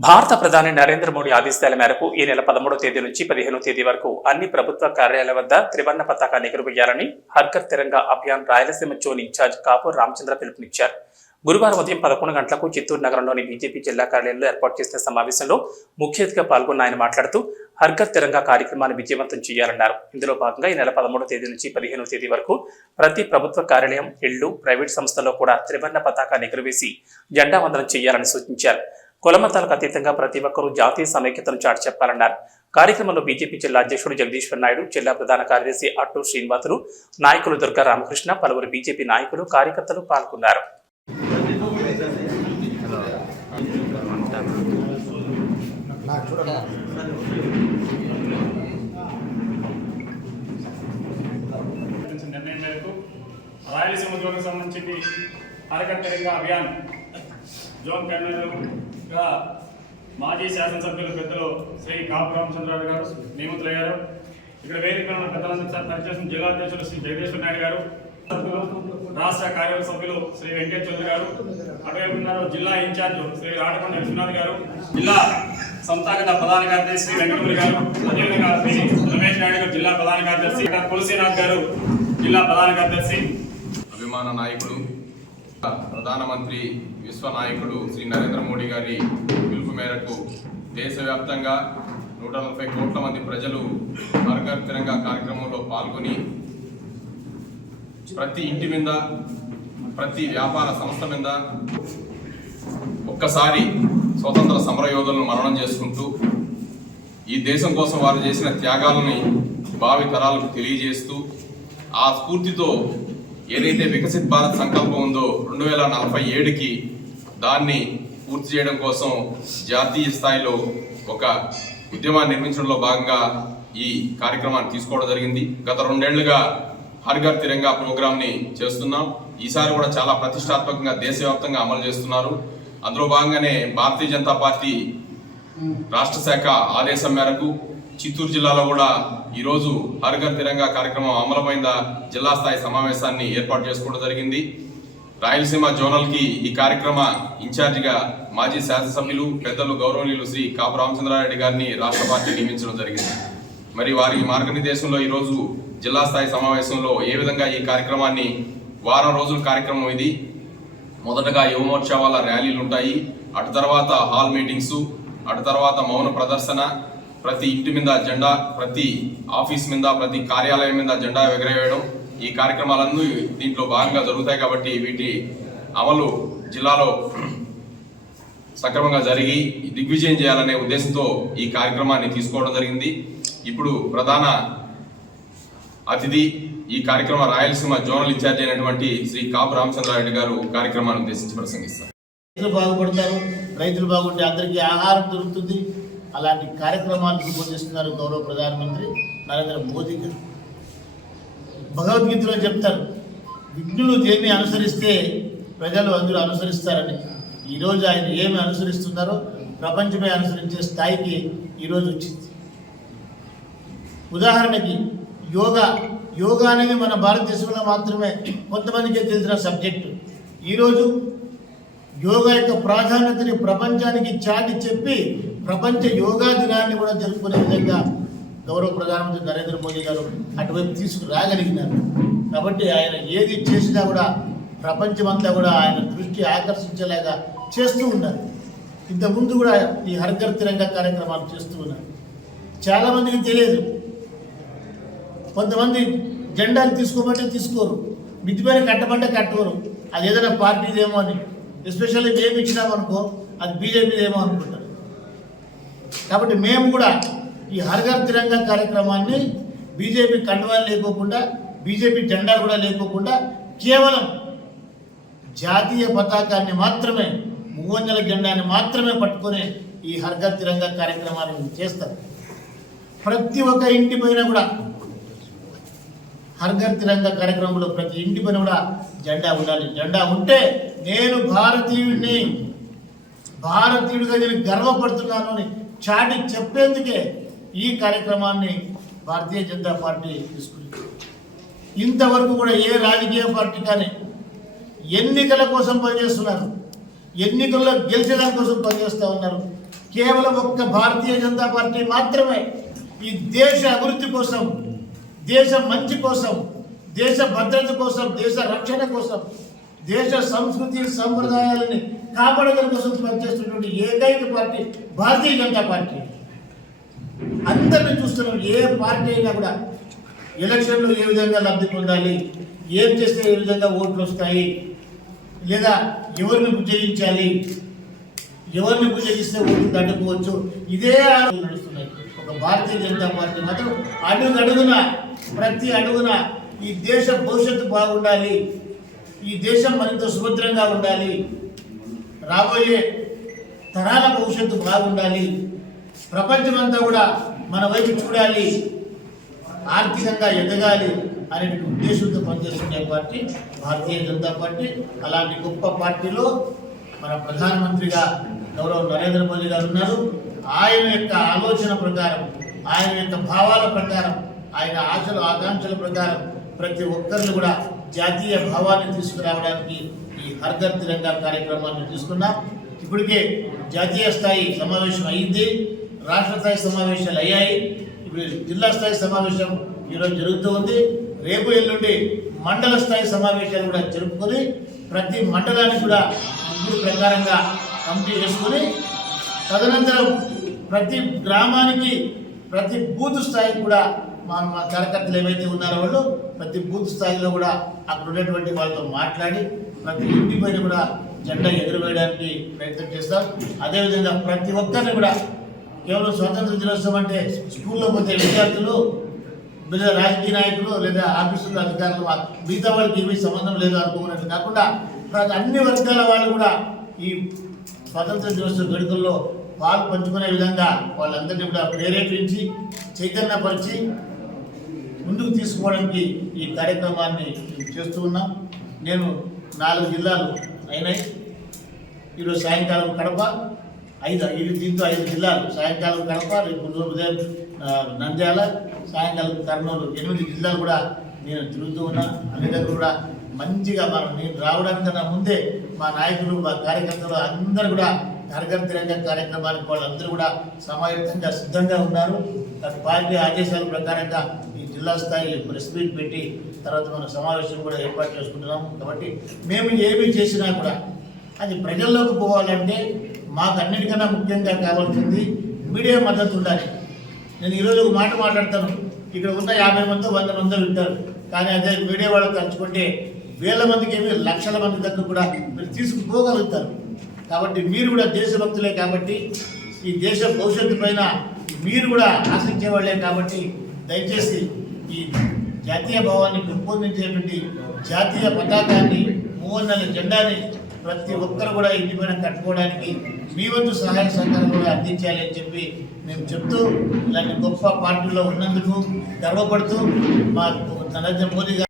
భారత ప్రధాని నరేంద్ర మోడీ ఆదేశాల మేరకు ఈ నెల పదమూడవ తేదీ నుంచి పదిహేనో తేదీ వరకు అన్ని ప్రభుత్వ కార్యాలయాల వద్ద త్రివర్ణ పతాకాన్ని ఎగురవేయాలని హర్కర్ Tiranga Abhiyan Rayalaseema zone in charge Kapur Ramachandra పిలుపునిచ్చారు. గురువారం ఉదయం పదకొండు గంటలకు చిత్తూరు నగరంలోని బీజేపీ జిల్లా కార్యాలయంలో ఏర్పాటు చేసిన సమావేశంలో ముఖ్య అతిథిగా పాల్గొన్న ఆయన మాట్లాడుతూ హర్కర్ తిరంగా కార్యక్రమాన్ని విజయవంతం చేయాలన్నారు. ఇందులో భాగంగా ఈ నెల పదమూడవ తేదీ నుంచి పదిహేనవ తేదీ వరకు ప్రతి ప్రభుత్వ కార్యాలయం ఇళ్ళు ప్రైవేట్ సంస్థల్లో కూడా త్రివర్ణ పతాకాన్ని ఎగురవేసి జెండా వందనం చేయాలని సూచించారు. కులమతాలకు అతీతంగా ప్రతి ఒక్కరూ జాతీయ సమైక్యతను చాటి చెప్పాలన్నారు. కార్యక్రమంలో బీజేపీ జిల్లా అధ్యక్షుడు జగదీశ్వర్ నాయుడు జిల్లా ప్రధాన కార్యదర్శి అట్టు శ్రీనివాసులు నాయకులు దుర్గా రామకృష్ణ పలువురు బీజేపీ నాయకులు కార్యకర్తలు పాల్గొన్నారు. రాయలసీమ జోన్కి సంబంధించి కార్యకర్తరంగా అభియాన్ జోన్ కన్వీనర్గా మాజీ శాసనసభ్యులు పెద్దలు శ్రీ కాపు రామచంద్రరావు గారు నియమితులయ్యారు ఇక్కడ వేదిక ఉన్న పెద్దలందరూ సార్ పనిచేసిన జిల్లా అధ్యక్షులు శ్రీ జగదీశ్వర నాయుడు గారు రాష్ట్ర కార్యవర్గ సభ్యులు శ్రీ వెంకట చౌదరి గారు అటువైపు ఉన్నారు జిల్లా ఇన్ఛార్జ్ శ్రీ రాటకొండ విశ్వనాథ్ గారు జిల్లా సంస్థాగత ప్రధాన కార్యదర్శి శ్రీ వెంకటపురి గారు అదేవిధంగా శ్రీ రమేష్ నాయుడు గారు జిల్లా ప్రధాన కార్యదర్శి ఇక్కడ తులసీనాథ్ గారు జిల్లా ప్రధాన కార్యదర్శి. అభిమాన నాయకుడు ప్రధానమంత్రి విశ్వనాయకుడు శ్రీ నరేంద్ర మోడీ గారి పిలుపు మేరకు దేశవ్యాప్తంగా నూట నలభై కోట్ల మంది ప్రజలు హర్ తిరంగా కార్యక్రమంలో పాల్గొని ప్రతి ఇంటి మీద ప్రతి వ్యాపార సంస్థ మీద ఒక్కసారి స్వతంత్ర సమర యోధులను చేసుకుంటూ ఈ దేశం కోసం వారు చేసిన త్యాగాలని భావి తరాలకు తెలియజేస్తూ ఆ స్ఫూర్తితో ఏదైతే వికసిత్ భారత్ సంకల్పం ఉందో రెండు వేల నలభై ఏడుకి దాన్ని పూర్తి చేయడం కోసం జాతీయ స్థాయిలో ఒక ఉద్యమాన్ని నిర్మించడంలో భాగంగా ఈ కార్యక్రమాన్ని తీసుకోవడం జరిగింది. గత రెండేళ్ళుగా హరిగర్ తిరంగా ప్రోగ్రామ్ని చేస్తున్నాం. ఈసారి కూడా చాలా ప్రతిష్టాత్మకంగా దేశవ్యాప్తంగా అమలు చేస్తున్నారు. అందులో భాగంగానే భారతీయ జనతా పార్టీ రాష్ట్ర శాఖ ఆదేశం మేరకు చిత్తూరు జిల్లాలో కూడా ఈరోజు హర్ఘర్ తిరంగ తిరంగా కార్యక్రమం అమలమైందా? జిల్లా స్థాయి సమావేశాన్ని ఏర్పాటు చేసుకోవడం జరిగింది. రాయలసీమ జోనల్కి ఈ కార్యక్రమ ఇన్ఛార్జిగా మాజీ శాసనసభ్యులు పెద్దలు గౌరవనీయులు శ్రీ కాపు రామచంద్రారెడ్డి గారిని రాష్ట్ర పార్టీ నియమించడం జరిగింది. మరి వారి మార్గనిర్దేశంలో ఈరోజు జిల్లా స్థాయి సమావేశంలో ఏ విధంగా ఈ కార్యక్రమాన్ని వారం రోజుల కార్యక్రమం ఇది? మొదటగా యువమోర్చా ర్యాలీలు ఉంటాయి. అటు తర్వాత హాల్ మీటింగ్స్ అటు తర్వాత మౌన ప్రదర్శన ప్రతి ఇంటి మీద జెండా ప్రతి ఆఫీస్ మీద ప్రతి కార్యాలయం మీద జెండా ఎగరవేయడం ఈ కార్యక్రమాలన్నీ దీంట్లో భాగంగా జరుగుతాయి కాబట్టి వీటి అమలు జిల్లాలో సక్రమంగా జరిగి దిగ్విజయం చేయాలనే ఉద్దేశంతో ఈ కార్యక్రమాన్ని తీసుకోవడం జరిగింది. ఇప్పుడు ప్రధాన అతిథి ఈ కార్యక్రమ రాయలసీమ జోనల్ ఇన్ఛార్జ్ అయినటువంటి శ్రీ కాపు రామచంద్రారెడ్డి గారు కార్యక్రమాన్ని ఉద్దేశించి ప్రసంగిస్తారు. రైతులు బాగుపడతారు రైతులు బాగుంటే అందరికీ ఆహారం దొరుకుతుంది. అలాంటి కార్యక్రమాలు రూపొందిస్తున్నారు గౌరవ ప్రధానమంత్రి నరేంద్ర మోదీ గారు. భగవద్గీతలో చెప్తారు విఘ్నులు దేన్ని అనుసరిస్తే ప్రజలు అందరూ అనుసరిస్తారని. ఈరోజు ఆయన ఏమి అనుసరిస్తున్నారో ప్రపంచమే అనుసరించే స్థాయికి ఈరోజు వచ్చింది. ఉదాహరణకి యోగా యోగా అనేది మన భారతదేశంలో మాత్రమే కొంతమందికే తెలిసిన సబ్జెక్టు. ఈరోజు యోగా యొక్క ప్రాధాన్యతని ప్రపంచానికి చాటి చెప్పి ప్రపంచ యోగా దినాన్ని కూడా జరుపుకునే విధంగా గౌరవ ప్రధానమంత్రి నరేంద్ర మోదీ గారు అటువైపు తీసుకురాగలిగినారు. కాబట్టి ఆయన ఏది చేసినా కూడా ప్రపంచమంతా కూడా ఆయన దృష్టి ఆకర్షించేలాగా చేస్తూ ఉన్నారు. ఇంతకుముందు కూడా ఈ హర్ఘర్ తిరంగా కార్యక్రమాలు చేస్తూ ఉన్నారు. చాలామందికి తెలియదు. కొంతమంది జెండాలు తీసుకోమంటే తీసుకోరు. మిద్దిపైన కట్టమంటే కట్టరు. అది ఏదైనా పార్టీదేమో అని. ఎస్పెషల్లీ మేము ఇచ్చినామనుకో అది బీజేపీదేమో అనుకుంటారు. కాబట్టి మేము కూడా ఈ హర్ఘర్ తిరంగా కార్యక్రమాన్ని బీజేపీ కండువాలు లేకోకుండా బీజేపీ జెండా కూడా లేకోకుండా కేవలం జాతీయ పతాకాన్ని మాత్రమే మూవంజల జెండాన్ని మాత్రమే పట్టుకొని ఈ హర్ఘర్ తిరంగా కార్యక్రమాన్ని చేస్తారు ప్రతి ఒక్క ఇంటి పైన కూడా హర్ తిరంగ తిరంగా కార్యక్రమంలో ప్రతి ఇంటి పైన కూడా జెండా ఉండాలి. జెండా ఉంటే నేను భారతీయుడిని భారతీయుడిగా నేను గర్వపడుతున్నాను అని చాటి చెప్పేందుకే ఈ కార్యక్రమాన్ని భారతీయ జనతా పార్టీ తీసుకుంది. ఇంతవరకు కూడా ఏ రాజకీయ పార్టీ కానీ ఎన్నికల కోసం పనిచేస్తున్నారు ఎన్నికల్లో గెలిచడం కోసం పనిచేస్తూ ఉన్నారు. కేవలం ఒక్క భారతీయ జనతా పార్టీ మాత్రమే ఈ దేశ అభివృద్ధి కోసం దేశ మంచి కోసం దేశ భద్రత కోసం దేశ రక్షణ కోసం దేశ సంస్కృతి సంప్రదాయాలని కాపాడడం కోసం పనిచేస్తున్నటువంటి ఏకైక పార్టీ భారతీయ జనతా పార్టీ. అందరిని చూస్తున్నాం ఏ పార్టీ అయినా కూడా ఎలక్షన్లో ఏ విధంగా లబ్ధి పొందాలి ఏం చేస్తే ఏ విధంగా ఓట్లు వస్తాయి లేదా ఎవరిని ఉద్యోగించాలి ఎవరిని ఉద్యోగిస్తే ఓట్లు తట్టుకోవచ్చు ఇదే నడుస్తున్నాయి. ఒక భారతీయ జనతా పార్టీ మాత్రం అడుగు అడుగున ప్రతి అడుగున ఈ దేశ భవిష్యత్తు బాగుండాలి ఈ దేశం మరింత సుభద్రంగా ఉండాలి. రాబోయే తరాల భవిష్యత్తు బాగుండాలి. ప్రపంచమంతా కూడా మన వైపు చూడాలి. ఆర్థికంగా ఎదగాలి అనే ఉద్దేశంతో పనిచేస్తున్న పార్టీ భారతీయ జనతా పార్టీ అలాంటి గొప్ప పార్టీలో మన ప్రధానమంత్రిగా గౌరవ నరేంద్ర మోదీ గారు ఉన్నారు. ఆయన యొక్క ఆలోచన ప్రకారం ఆయన యొక్క భావాల ప్రకారం ఆయన ఆశలు ఆకాంక్షల ప్రకారం ప్రతి ఒక్కరిని కూడా జాతీయ భావాన్ని తీసుకురావడానికి ఈ హర్ఘర్ తిరంగా కార్యక్రమాన్ని తీసుకున్నాం. ఇప్పటికే జాతీయ స్థాయి సమావేశం అయింది. రాష్ట్ర స్థాయి సమావేశాలు అయ్యాయి. ఇప్పుడు జిల్లా స్థాయి సమావేశం ఈరోజు జరుగుతూ ఉంది. రేపు ఎల్లుండి మండల స్థాయి సమావేశాలు కూడా జరుపుకొని ప్రతి మండలానికి కూడా ఇప్పుడు ప్రకారంగా కమిటీ చేసుకొని తదనంతరం ప్రతి గ్రామానికి ప్రతి బూత్ స్థాయికి కూడా మా మా కార్యకర్తలు ఏవైతే ఉన్నారో వాళ్ళు ప్రతి బూత్ స్థాయిలో కూడా అక్కడ ఉన్నటువంటి వాళ్ళతో మాట్లాడి ప్రతి ఇంటి పైన కూడా జెండా ఎగురవేయడానికి ప్రయత్నం చేస్తాం అదేవిధంగా ప్రతి ఒక్కరిని కూడా కేవలం స్వాతంత్ర దినోత్సవం అంటే స్కూల్లో పోతే విద్యార్థులు లేదా రాజకీయ నాయకులు లేదా ఆఫీసులు అధికారులు మిగతా వాళ్ళకి ఏమీ సంబంధం లేదు అనుకున్నట్టు కాకుండా ప్రతి అన్ని వర్గాల వాళ్ళు కూడా ఈ స్వాతంత్ర దినోత్సవ వేడుకల్లో పాలు పంచుకునే విధంగా వాళ్ళందరినీ కూడా ప్రేరేపించి చైతన్యపరిచి ముందుకు తీసుకోవడానికి ఈ కార్యక్రమాన్ని చేస్తూ ఉన్నాం. నేను నాలుగు జిల్లాలు అయినాయి. ఈరోజు సాయంకాలం కడప ఐదు ఇది దీంతో ఐదు జిల్లాలు. సాయంకాలం కడప రేపు ఉదయం నంద్యాల సాయంకాలం కర్నూలు ఎనిమిది జిల్లాలు కూడా నేను తిరుగుతూ ఉన్నా. అన్ని దగ్గర కూడా మంచిగా మనం నేను రావడానికన్నా ముందే మా నాయకులు మా కార్యకర్తలు అందరూ కూడా కార్యకర్త తిరంగ కార్యక్రమానికి వాళ్ళందరూ కూడా సమాయత్తంగా సిద్ధంగా ఉన్నారు. పార్టీ ఆదేశాల ప్రకారంగా జిల్లా స్థాయి ప్రెస్ మీట్ పెట్టి తర్వాత మన సమావేశం కూడా ఏర్పాటు చేసుకుంటున్నాం. కాబట్టి మేము ఏమి చేసినా కూడా అది ప్రజల్లోకి పోవాలంటే మాకు అన్నిటికన్నా ముఖ్యంగా కావాల్సింది మీడియా మద్దతు ఉండాలి. నేను ఈరోజు ఒక మాట మాట్లాడతాను. ఇక్కడ ఉన్న యాభై మంది వంద మంది వింటారు. కానీ అదే మీడియా వాళ్ళకి తలుచుకుంటే వేల మందికి ఏమి లక్షల మంది దగ్గర కూడా మీరు తీసుకుపోగలుగుతారు. కాబట్టి మీరు కూడా దేశభక్తులే కాబట్టి ఈ దేశ భవిష్యత్తు పైన మీరు కూడా ఆశించే వాళ్ళే కాబట్టి దయచేసి ఈ జాతీయ భావాన్ని పెంపొందించేటువంటి జాతీయ పతాకాన్ని మూవన్నెల జెండాని ప్రతి ఒక్కరు కూడా ఇంటి పైన కట్టుకోవడానికి మీ వంతు సహాయ సహకారం కూడా అందించాలి అని చెప్పి మేము చెప్తూ ఇలాంటి గొప్ప పార్టీలో ఉన్నందుకు గర్వపడుతూ మా నరేంద్ర మోదీ గారు